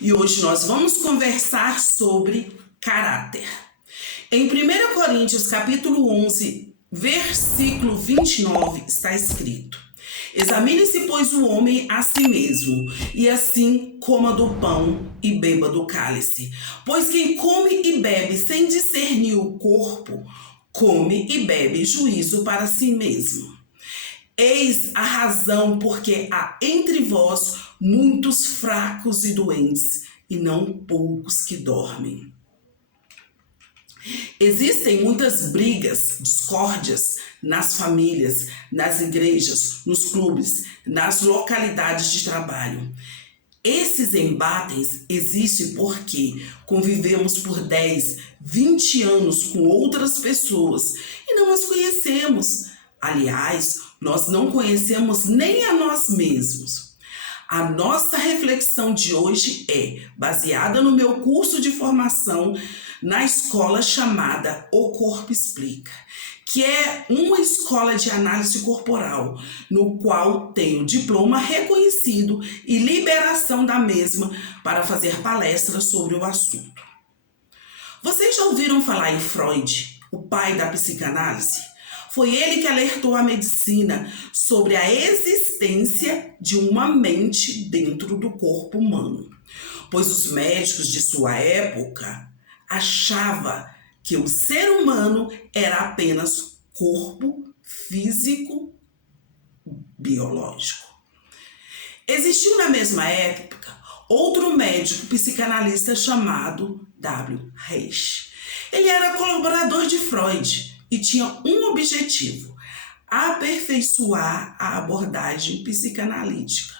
e hoje nós vamos conversar sobre caráter. Em 1 Coríntios capítulo 11, versículo 29, está escrito: examine-se, pois, o homem a si mesmo, e assim coma do pão e beba do cálice. Pois quem come e bebe sem discernir o corpo, come e bebe juízo para si mesmo. Eis a razão porque há entre vós muitos fracos e doentes, e não poucos que dormem. Existem muitas brigas, discórdias nas famílias, nas igrejas, nos clubes, nas localidades de trabalho. Esses embates existem porque convivemos por 10, 20 anos com outras pessoas e não as conhecemos. Aliás, nós não conhecemos nem a nós mesmos. A nossa reflexão de hoje é baseada no meu curso de formação na escola chamada O Corpo Explica, que é uma escola de análise corporal, no qual tenho diploma reconhecido e liberação da mesma para fazer palestras sobre o assunto. Vocês já ouviram falar em Freud, o pai da psicanálise? Foi ele que alertou a medicina sobre a existência de uma mente dentro do corpo humano, pois os médicos de sua época achavam que o ser humano era apenas corpo físico biológico. Existiu na mesma época outro médico psicanalista chamado W. Reich. Ele era colaborador de Freud e tinha um objetivo: aperfeiçoar a abordagem psicanalítica.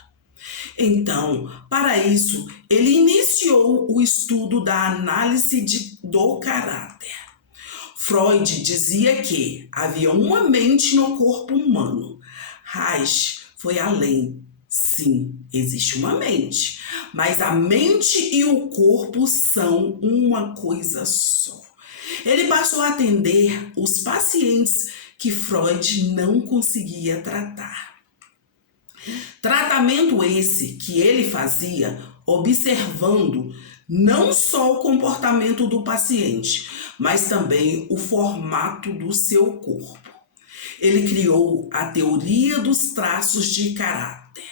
Então, para isso, ele iniciou o estudo da análise do caráter. Freud dizia que havia uma mente no corpo humano. Reich foi além. Sim, existe uma mente, mas a mente e o corpo são uma coisa só. Ele passou a atender os pacientes que Freud não conseguia tratar. Tratamento esse que ele fazia observando não só o comportamento do paciente, mas também o formato do seu corpo. Ele criou a teoria dos traços de caráter.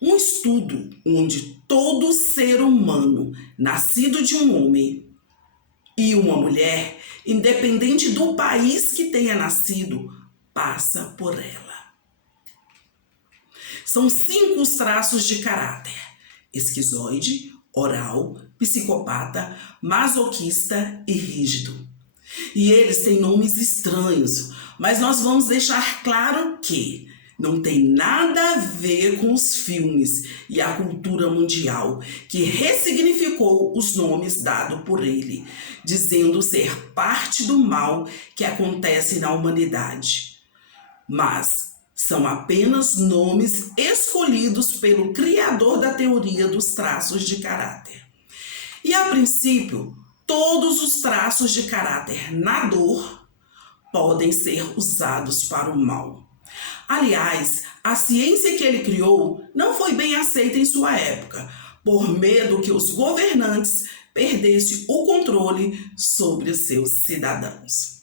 Um estudo onde todo ser humano, nascido de um homem e uma mulher, independente do país que tenha nascido, passa por ela. São 5 os traços de caráter: esquizoide, oral, psicopata, masoquista e rígido. E eles têm nomes estranhos, mas nós vamos deixar claro que não tem nada a ver com os filmes e a cultura mundial, que ressignificou os nomes dados por ele, dizendo ser parte do mal que acontece na humanidade. Mas são apenas nomes escolhidos pelo criador da teoria dos traços de caráter. E a princípio, todos os traços de caráter na dor podem ser usados para o mal. Aliás, a ciência que ele criou não foi bem aceita em sua época, por medo que os governantes perdessem o controle sobre os seus cidadãos.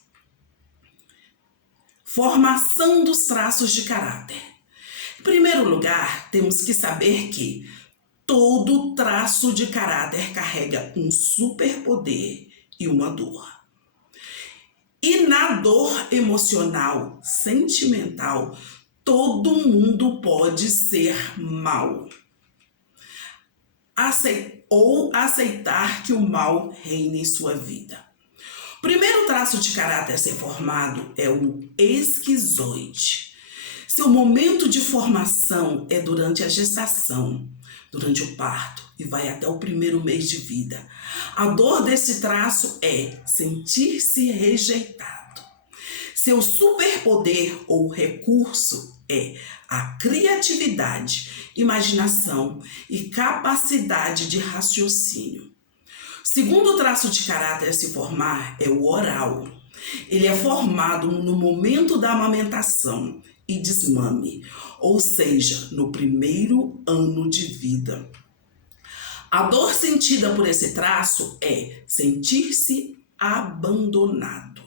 Formação dos traços de caráter. Em primeiro lugar, temos que saber que todo traço de caráter carrega um superpoder e uma dor. E na dor emocional, sentimental, todo mundo pode ser mau. Ou aceitar que o mal reine em sua vida. O primeiro traço de caráter a ser formado é o esquizoide. Seu momento de formação é durante a gestação, durante o parto e vai até o primeiro mês de vida. A dor desse traço é sentir-se rejeitado. Seu superpoder ou recurso é a criatividade, imaginação e capacidade de raciocínio. O segundo traço de caráter a se formar é o oral. Ele é formado no momento da amamentação e desmame, ou seja, no primeiro ano de vida. A dor sentida por esse traço é sentir-se abandonado.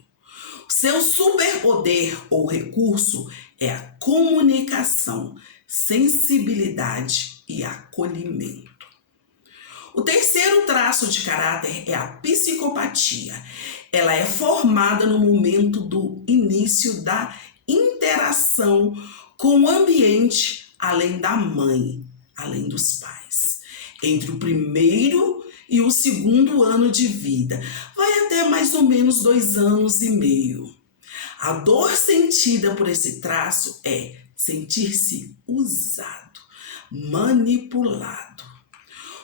Seu superpoder ou recurso é a comunicação, sensibilidade e acolhimento. O terceiro traço de caráter é a psicopatia. Ela é formada no momento do início da interação com o ambiente, além da mãe, além dos pais. Entre o primeiro e o segundo ano de vida, vai até mais ou menos 2 anos e meio. A dor sentida por esse traço é sentir-se usado, manipulado.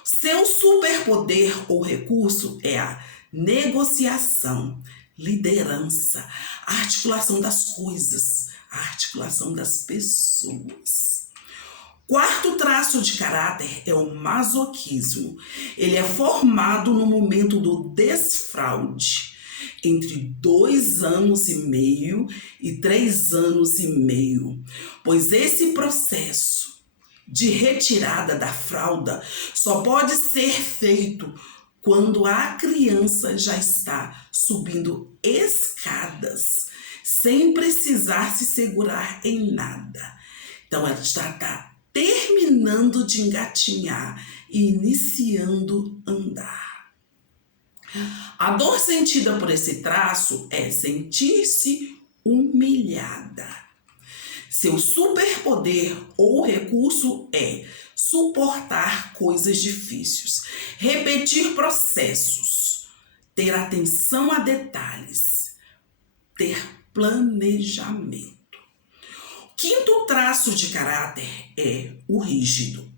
Seu superpoder ou recurso é a negociação, liderança, a articulação das coisas, a articulação das pessoas. Quarto traço de caráter é o masoquismo. Ele é formado no momento do desfraude, entre 2 anos e meio e 3 anos e meio, pois esse processo de retirada da fralda só pode ser feito quando a criança já está subindo escadas, sem precisar se segurar em nada. Então, ela já está terminando de engatinhar e iniciando a andar. A dor sentida por esse traço é sentir-se humilhada. Seu superpoder ou recurso é suportar coisas difíceis, repetir processos, ter atenção a detalhes, ter planejamento. Quinto traço de caráter é o rígido.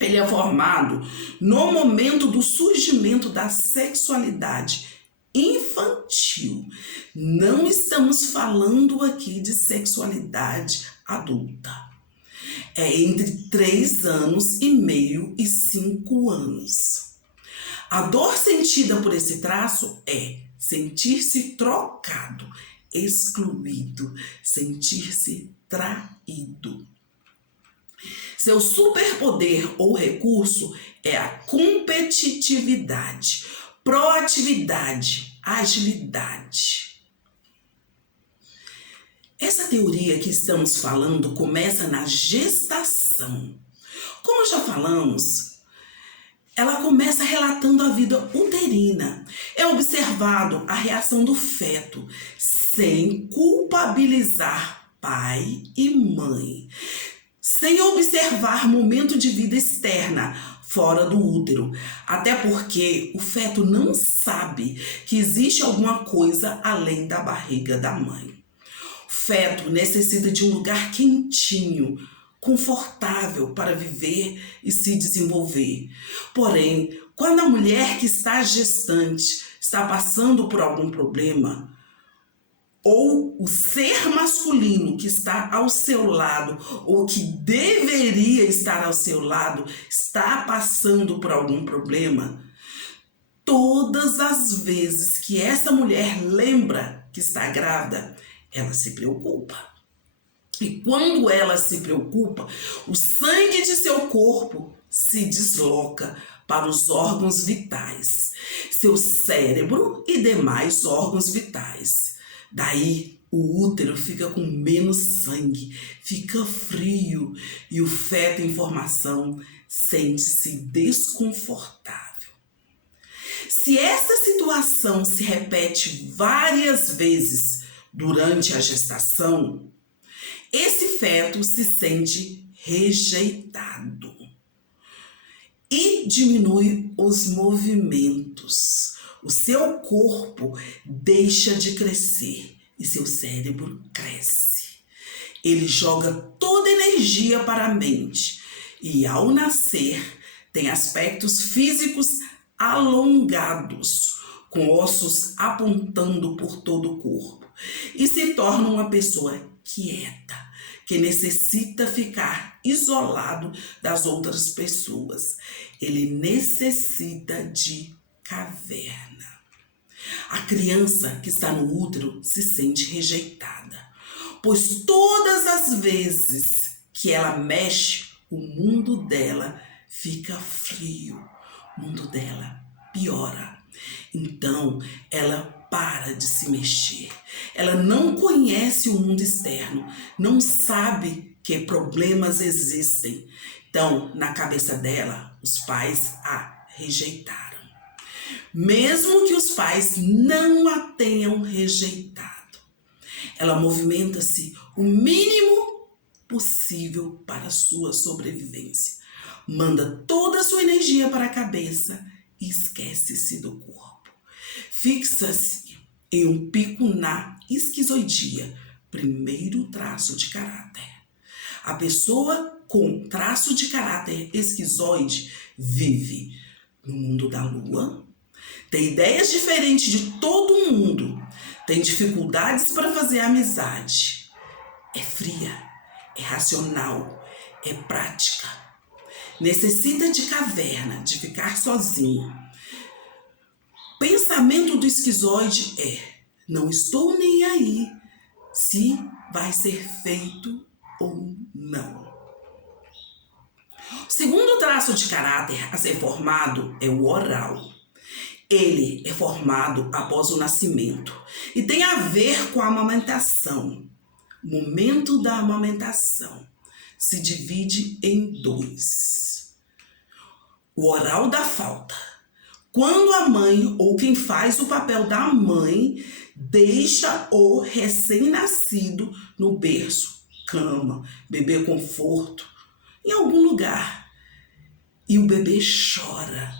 Ele é formado no momento do surgimento da sexualidade infantil. Não estamos falando aqui de sexualidade adulta. É entre 3 anos e meio e 5 anos. A dor sentida por esse traço é sentir-se trocado, excluído, sentir-se traído. Seu superpoder ou recurso é a competitividade, proatividade, agilidade. Essa teoria que estamos falando começa na gestação. Como já falamos, ela começa relatando a vida uterina. É observado a reação do feto, sem culpabilizar pai e mãe, sem observar momento de vida externa, fora do útero. Até porque o feto não sabe que existe alguma coisa além da barriga da mãe. O feto necessita de um lugar quentinho, confortável para viver e se desenvolver. Porém, quando a mulher que está gestante está passando por algum problema, ou o ser masculino que está ao seu lado, ou que deveria estar ao seu lado, está passando por algum problema, todas as vezes que essa mulher lembra que está grávida, ela se preocupa. E quando ela se preocupa, o sangue de seu corpo se desloca para os órgãos vitais, seu cérebro e demais órgãos vitais. Daí, o útero fica com menos sangue, fica frio e o feto em formação sente-se desconfortável. Se essa situação se repete várias vezes durante a gestação, esse feto se sente rejeitado e diminui os movimentos. O seu corpo deixa de crescer e seu cérebro cresce. Ele joga toda a energia para a mente e, ao nascer, tem aspectos físicos alongados, com ossos apontando por todo o corpo, e se torna uma pessoa quieta, que necessita ficar isolado das outras pessoas. Ele necessita de caverna. A criança que está no útero se sente rejeitada, pois todas as vezes que ela mexe, o mundo dela fica frio, o mundo dela piora. Então, ela para de se mexer. Ela não conhece o mundo externo, não sabe que problemas existem. Então, na cabeça dela, os pais a rejeitaram. Mesmo que os pais não a tenham rejeitado, ela movimenta-se o mínimo possível para a sua sobrevivência. Manda toda a sua energia para a cabeça e esquece-se do corpo. Fixa-se em um pico na esquizoidia, primeiro traço de caráter. A pessoa com traço de caráter esquizoide vive no mundo da lua, tem ideias diferentes de todo mundo, tem dificuldades para fazer amizade, é fria, é racional, é prática, necessita de caverna, de ficar sozinho. Pensamento do esquizoide é: não estou nem aí se vai ser feito ou não. O segundo traço de caráter a ser formado é o oral. Ele é formado após o nascimento e tem a ver com a amamentação. O momento da amamentação se divide em 2. O oral da falta. Quando a mãe ou quem faz o papel da mãe deixa o recém-nascido no berço, cama, bebê conforto, em algum lugar, e o bebê chora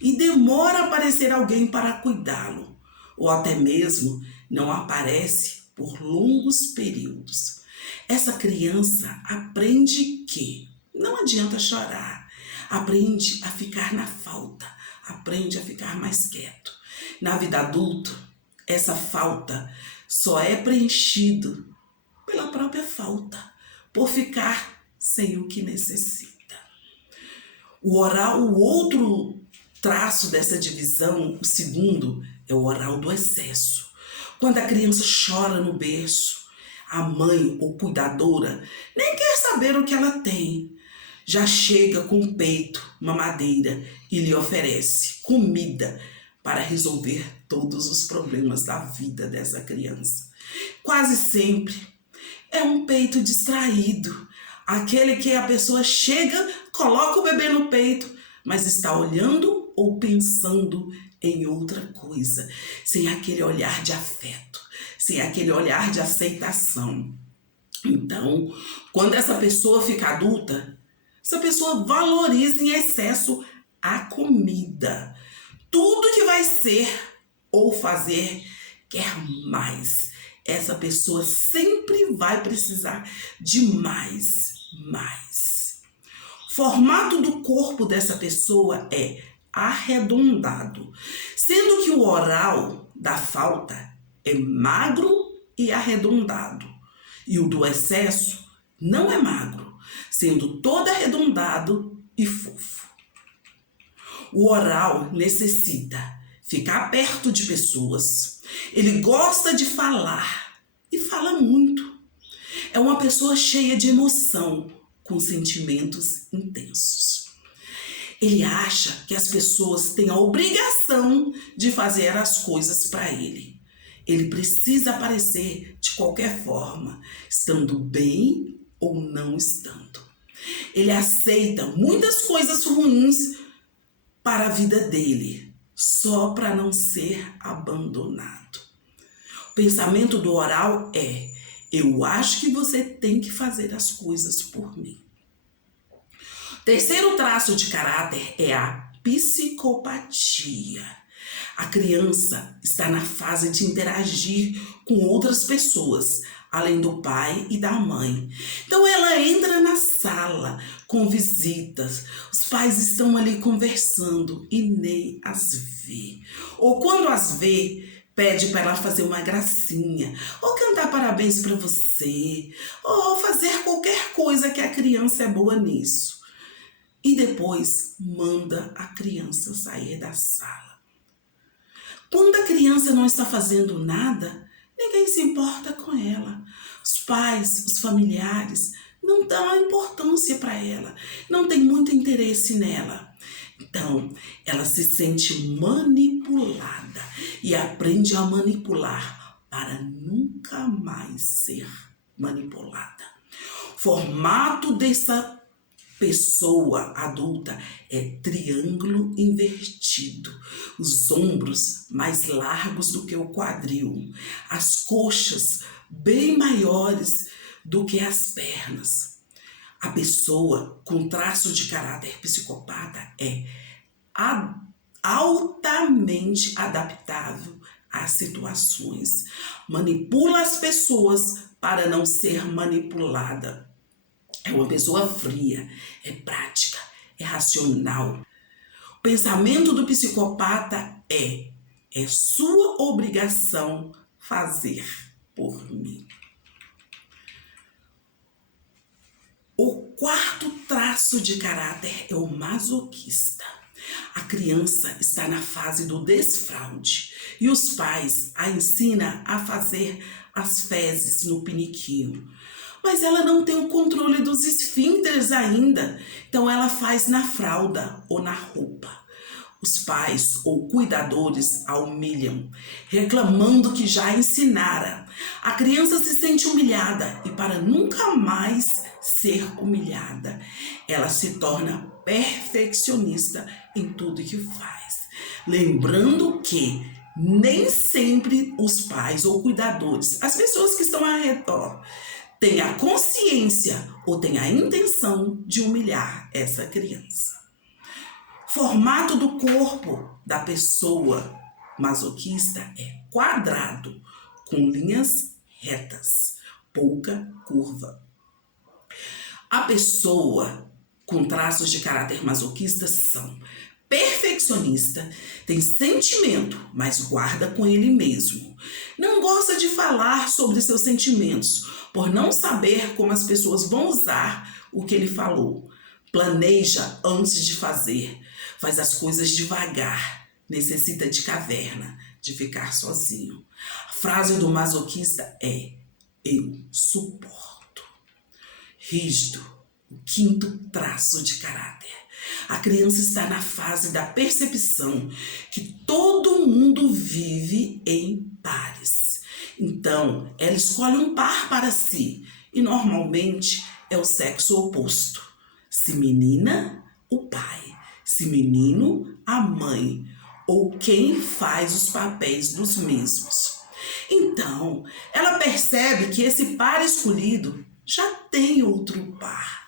e demora a aparecer alguém para cuidá-lo, ou até mesmo não aparece por longos períodos. Essa criança aprende que não adianta chorar, aprende a ficar na falta, aprende a ficar mais quieto. Na vida adulta, essa falta só é preenchida pela própria falta, por ficar sem o que necessita. O oral, o outro traço dessa divisão, o segundo, é o oral do excesso. Quando a criança chora no berço, a mãe ou cuidadora nem quer saber o que ela tem. Já chega com o peito, mamadeira e lhe oferece comida para resolver todos os problemas da vida dessa criança. Quase sempre é um peito distraído, aquele que a pessoa chega, coloca o bebê no peito, mas está olhando ou pensando em outra coisa, sem aquele olhar de afeto, sem aquele olhar de aceitação. Então, quando essa pessoa fica adulta, essa pessoa valoriza em excesso a comida. Tudo que vai ser ou fazer quer mais. Essa pessoa sempre vai precisar de mais. O formato do corpo dessa pessoa é arredondado, sendo que o oral da falta é magro e arredondado, e o do excesso não é magro, sendo todo arredondado e fofo. O oral necessita ficar perto de pessoas. Ele gosta de falar e fala muito. É uma pessoa cheia de emoção, com sentimentos intensos. Ele acha que as pessoas têm a obrigação de fazer as coisas para ele. Ele precisa aparecer de qualquer forma, estando bem ou não estando. Ele aceita muitas coisas ruins para a vida dele, só para não ser abandonado. O pensamento do oral é: eu acho que você tem que fazer as coisas por mim. Terceiro traço de caráter é a psicopatia. A criança está na fase de interagir com outras pessoas, além do pai e da mãe. Então ela entra na sala com visitas, os pais estão ali conversando e nem as vê. Ou quando as vê, pede para ela fazer uma gracinha, ou cantar parabéns para você, ou fazer qualquer coisa que a criança é boa nisso. E depois manda a criança sair da sala. Quando a criança não está fazendo nada, ninguém se importa com ela. Os pais, os familiares não dão importância para ela, não tem muito interesse nela. Então, ela se sente manipulada e aprende a manipular para nunca mais ser manipulada. Formato dessa pessoa adulta é triângulo invertido, os ombros mais largos do que o quadril, as coxas bem maiores do que as pernas. A pessoa com traço de caráter psicopata é altamente adaptável às situações, manipula as pessoas para não ser manipulada. É uma pessoa fria, é prática, é racional. O pensamento do psicopata é sua obrigação fazer por mim. O quarto traço de caráter é o masoquista. A criança está na fase do desfraude e os pais a ensinam a fazer as fezes no piniquinho. Mas ela não tem o controle dos esfíncteres ainda, então ela faz na fralda ou na roupa. Os pais ou cuidadores a humilham, reclamando que já ensinara. A criança se sente humilhada e para nunca mais ser humilhada, ela se torna perfeccionista em tudo que faz. Lembrando que nem sempre os pais ou cuidadores, as pessoas que estão ao redor, tem a consciência ou tem a intenção de humilhar essa criança. Formato do corpo da pessoa masoquista é quadrado, com linhas retas, pouca curva. A pessoa com traços de caráter masoquista são perfeccionista, tem sentimento, mas guarda com ele mesmo. Não gosta de falar sobre seus sentimentos, por não saber como as pessoas vão usar o que ele falou. Planeja antes de fazer, faz as coisas devagar, necessita de caverna, de ficar sozinho. A frase do masoquista é: eu suporto. Rígido, o quinto traço de caráter. A criança está na fase da percepção que todo mundo vive em pares. Então, ela escolhe um par para si e normalmente é o sexo oposto. Se menina, o pai. Se menino, a mãe. Ou quem faz os papéis dos mesmos. Então, ela percebe que esse par escolhido já tem outro par.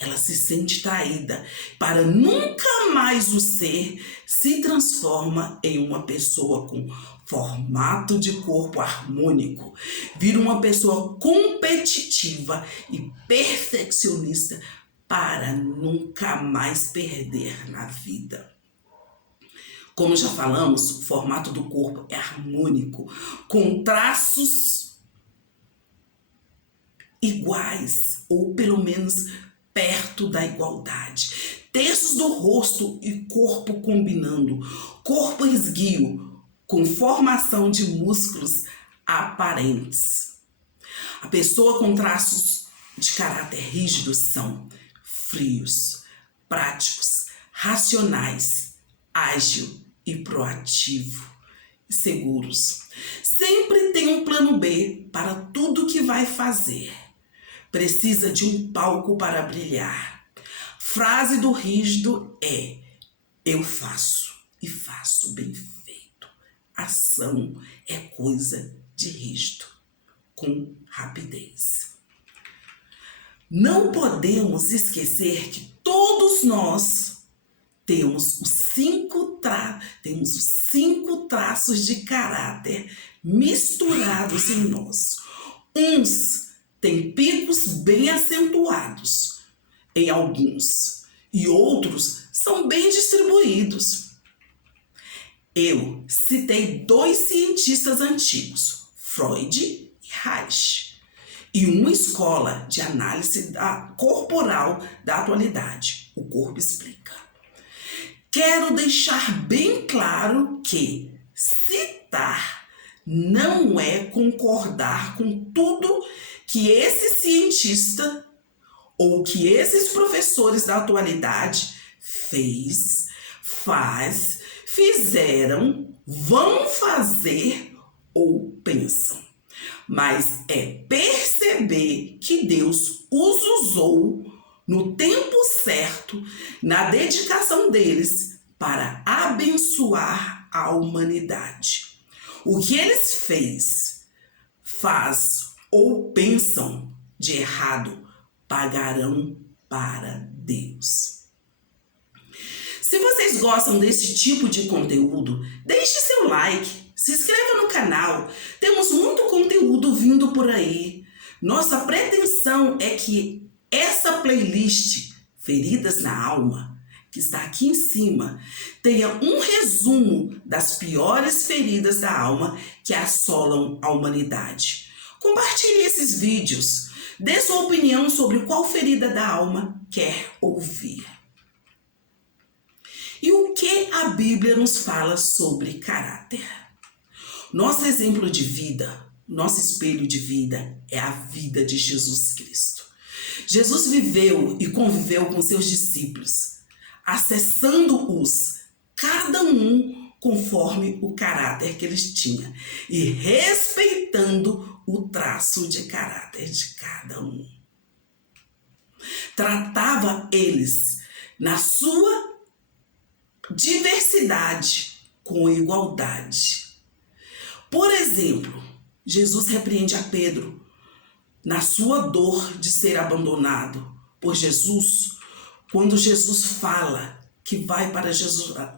Ela se sente traída. Para nunca mais o ser, se transforma em uma pessoa com formato de corpo harmônico. Vira uma pessoa competitiva e perfeccionista para nunca mais perder na vida. Como já falamos, o formato do corpo é harmônico, com traços iguais, ou pelo menos perto da igualdade. Terços do rosto e corpo combinando. Corpo esguio, com formação de músculos aparentes. A pessoa com traços de caráter rígido são frios, práticos, racionais, ágil e proativo, e seguros. Sempre tem um plano B para tudo que vai fazer. Precisa de um palco para brilhar. Frase do rígido é: eu faço e faço bem feito. Ação é coisa de rígido, com rapidez. Não podemos esquecer que todos nós temos os cinco traços de caráter misturados em nós. Uns têm picos bem acentuados em alguns e outros são bem distribuídos. Eu citei 2 cientistas antigos, Freud e Reich, e uma escola de análise corporal da atualidade, o Corpo Explica. Quero deixar bem claro que citar não é concordar com tudo que esse cientista ou que esses professores da atualidade fez, faz, fizeram, vão fazer ou pensam. Mas é perceber que Deus os usou no tempo certo, na dedicação deles, para abençoar a humanidade. O que eles faz ou pensam de errado, pagarão para Deus. Se vocês gostam desse tipo de conteúdo, deixe seu like, se inscreva no canal. Temos muito conteúdo vindo por aí. Nossa pretensão é que essa playlist Feridas na Alma, que está aqui em cima, tenha um resumo das piores feridas da alma que assolam a humanidade. Compartilhe esses vídeos. Dê sua opinião sobre qual ferida da alma quer ouvir. E o que a Bíblia nos fala sobre caráter? Nosso exemplo de vida, nosso espelho de vida é a vida de Jesus Cristo. Jesus viveu e conviveu com seus discípulos, acessando-os, cada um conforme o caráter que eles tinham e respeitando o traço de caráter de cada um. Tratava eles na sua diversidade com igualdade. Por exemplo, Jesus repreende a Pedro na sua dor de ser abandonado por Jesus, quando Jesus fala que vai para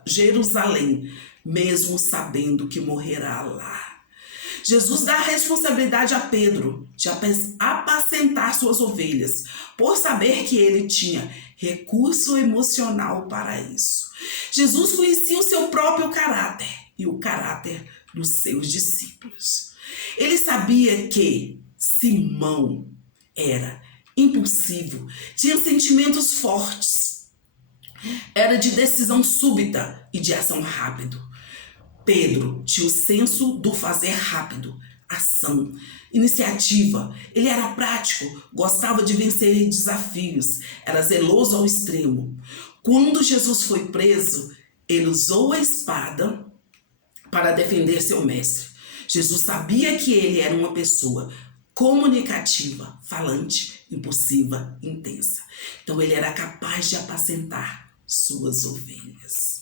Jerusalém, mesmo sabendo que morrerá lá. Jesus dá a responsabilidade a Pedro de apacentar suas ovelhas, por saber que ele tinha recurso emocional para isso. Jesus conhecia o seu próprio caráter e o caráter dos seus discípulos. Ele sabia que Simão era impulsivo, tinha sentimentos fortes, era de decisão súbita e de ação rápido. Pedro tinha o senso do fazer rápido, ação, iniciativa. Ele era prático, gostava de vencer desafios, era zeloso ao extremo. Quando Jesus foi preso, ele usou a espada para defender seu mestre. Jesus sabia que ele era uma pessoa comunicativa, falante, impulsiva, intensa. Então ele era capaz de apacentar suas ovelhas.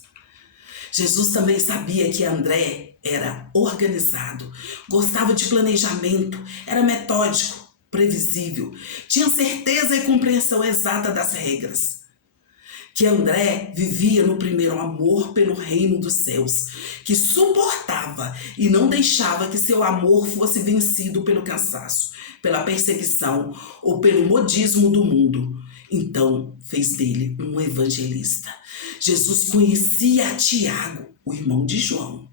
Jesus também sabia que André era organizado, gostava de planejamento, era metódico, previsível, tinha certeza e compreensão exata das regras. Que André vivia no primeiro amor pelo reino dos céus, que suportava e não deixava que seu amor fosse vencido pelo cansaço, pela perseguição ou pelo modismo do mundo. Então fez dele um evangelista. Jesus conhecia Tiago, o irmão de João,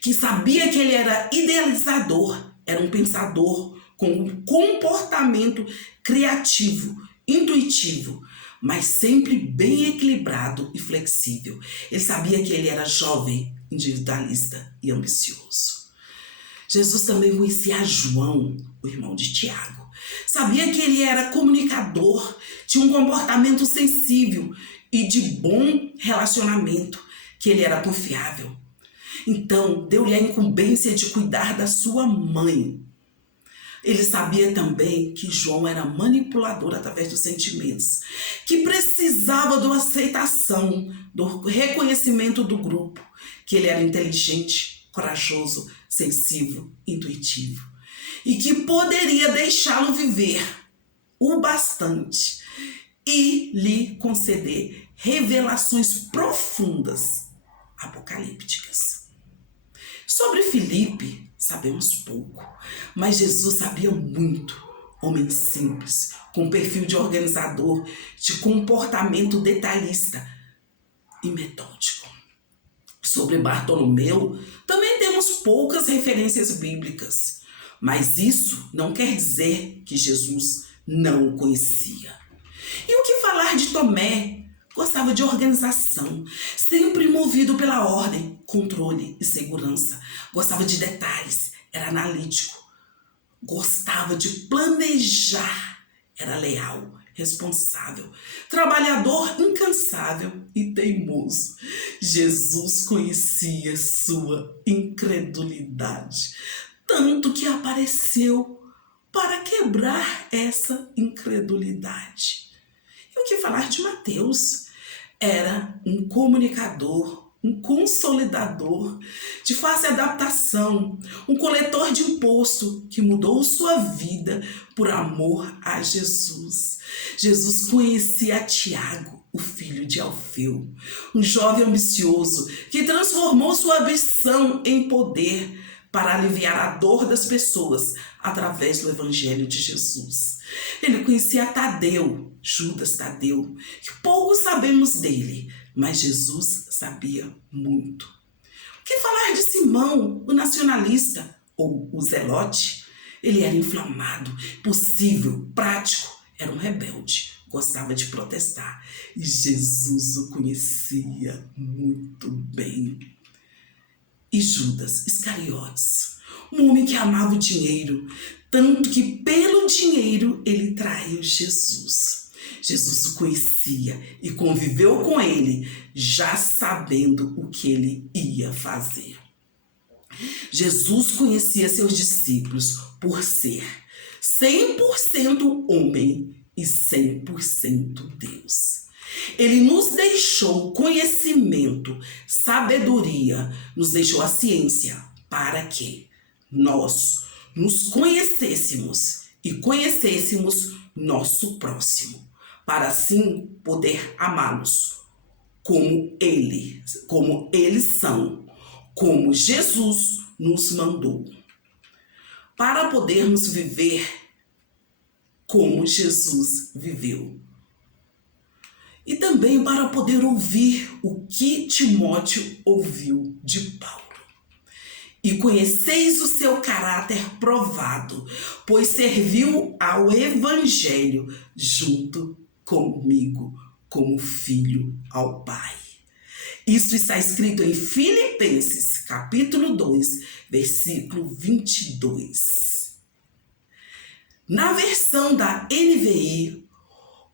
que sabia que ele era idealizador, era um pensador com um comportamento criativo, intuitivo, mas sempre bem equilibrado e flexível. Ele sabia que ele era jovem, individualista e ambicioso. Jesus também conhecia João, o irmão de Tiago. Sabia que ele era comunicador, tinha um comportamento sensível e de bom relacionamento, que ele era confiável. Então, deu-lhe a incumbência de cuidar da sua mãe. Ele sabia também que João era manipulador através dos sentimentos, que precisava da aceitação, do reconhecimento do grupo, que ele era inteligente, corajoso, sensível, intuitivo, e que poderia deixá-lo viver o bastante e lhe conceder revelações profundas, apocalípticas. Sobre Filipe, sabemos pouco, mas Jesus sabia muito. Homem simples, com perfil de organizador, de comportamento detalhista e metódico. Sobre Bartolomeu, também temos poucas referências bíblicas, mas isso não quer dizer que Jesus não o conhecia. E o que falar de Tomé? Gostava de organização, sempre movido pela ordem, controle e segurança. Gostava de detalhes, era analítico. Gostava de planejar, era leal, responsável, trabalhador incansável e teimoso. Jesus conhecia sua incredulidade, tanto que apareceu para quebrar essa incredulidade. E o que falar de Mateus? Era um comunicador, um consolidador de fácil adaptação, um coletor de imposto que mudou sua vida por amor a Jesus. Jesus conhecia Tiago, o filho de Alfeu, um jovem ambicioso que transformou sua ambição em poder para aliviar a dor das pessoas através do Evangelho de Jesus. Ele conhecia Tadeu, Judas Tadeu, que pouco sabemos dele, mas Jesus sabia muito. O que falar de Simão, o nacionalista ou o zelote? Ele era inflamado, possível, prático, era um rebelde, gostava de protestar e Jesus o conhecia muito bem. E Judas Iscariotes, um homem que amava o dinheiro, tanto que pelo dinheiro ele traiu Jesus. Jesus o conhecia e conviveu com ele, já sabendo o que ele ia fazer. Jesus conhecia seus discípulos por ser 100% homem e 100% Deus. Ele nos deixou conhecimento, sabedoria, nos deixou a ciência para que nós nos conhecêssemos e conhecêssemos nosso próximo, para assim poder amá-los como eles são, como Jesus nos mandou, para podermos viver como Jesus viveu. E também para poder ouvir o que Timóteo ouviu de Paulo. E conheceis o seu caráter provado, pois serviu ao Evangelho junto comigo, como filho ao Pai. Isso está escrito em Filipenses, capítulo 2, versículo 22. Na versão da NVI,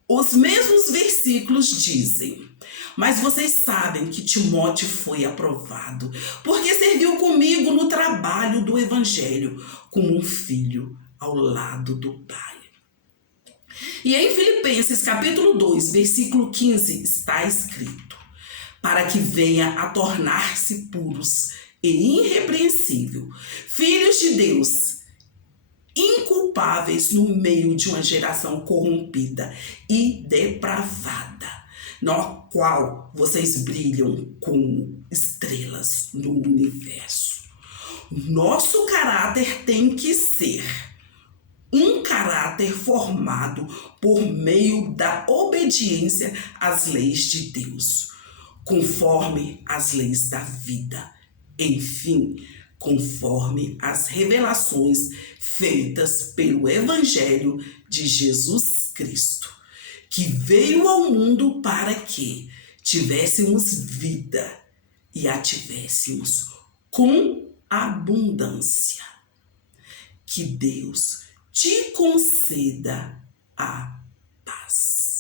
os mesmos versículos dizem: mas vocês sabem que Timóteo foi aprovado, porque serviu comigo no trabalho do Evangelho, como um filho ao lado do Pai. E em Filipenses capítulo 2, versículo 15, está escrito: para que venha a tornar-se puros e irrepreensível, filhos de Deus, inculpáveis no meio de uma geração corrompida e depravada, na qual vocês brilham como estrelas no universo. Nosso caráter tem que ser um caráter formado por meio da obediência às leis de Deus, conforme as leis da vida. Enfim, conforme as revelações feitas pelo Evangelho de Jesus Cristo, que veio ao mundo para que tivéssemos vida e a tivéssemos com abundância. Que Deus te conceda a paz.